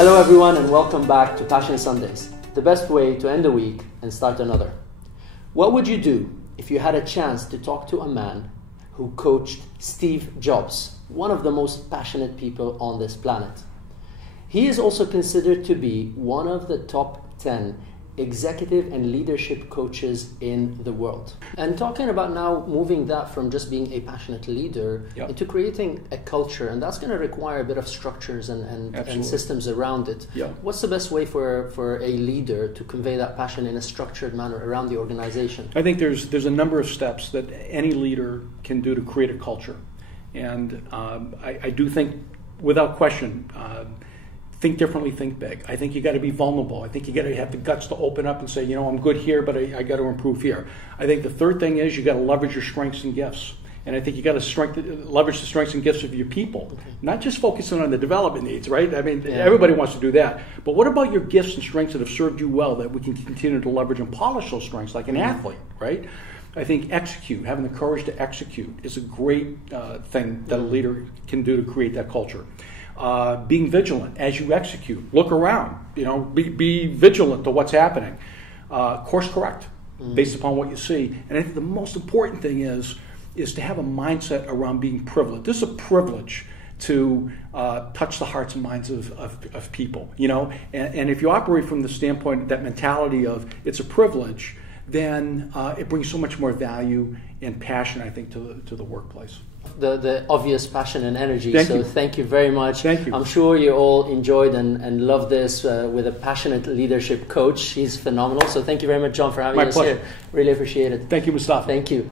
Hello everyone and welcome back to Passion Sundays, the best way to end the week and start another. What would you do if you had a chance to talk to a man who coached Steve Jobs, one of the most passionate people on this planet? He is also considered to be one of the top 10 executive and leadership coaches in the world. And talking about now moving that from just being a passionate leader into creating a culture, and that's going to require a bit of structures and systems around it. What's the best way for a leader to convey that passion in a structured manner around the organization? I think there's a number of steps that any leader can do to create a culture. And I do think, without question, think differently, think big. I think you got to be vulnerable. I think you got to have the guts to open up and say, you know, I'm good here, but I got to improve here. I think the third thing is you got to leverage your strengths and gifts. And I think you got to leverage the strengths and gifts of your people, not just focusing on the development needs, right? I mean, everybody wants to do that. But what about your gifts and strengths that have served you well that we can continue to leverage and polish those strengths like an athlete, right? I think having the courage to execute is a great thing that a leader can do to create that culture. Being vigilant as you execute. Look around. You know, be vigilant to what's happening. Course correct based upon what you see. And I think the most important thing is to have a mindset around being privileged. This is a privilege to touch the hearts and minds of people. You know, and if you operate from the standpoint, that mentality of it's a privilege, then it brings so much more value and passion, I think, to the workplace. The obvious passion and energy. Thank you very much. Thank you. I'm sure you all enjoyed and loved this with a passionate leadership coach. He's phenomenal. So thank you very much, John, for having us here. Really appreciate it. Thank you, Moustafa. Thank you.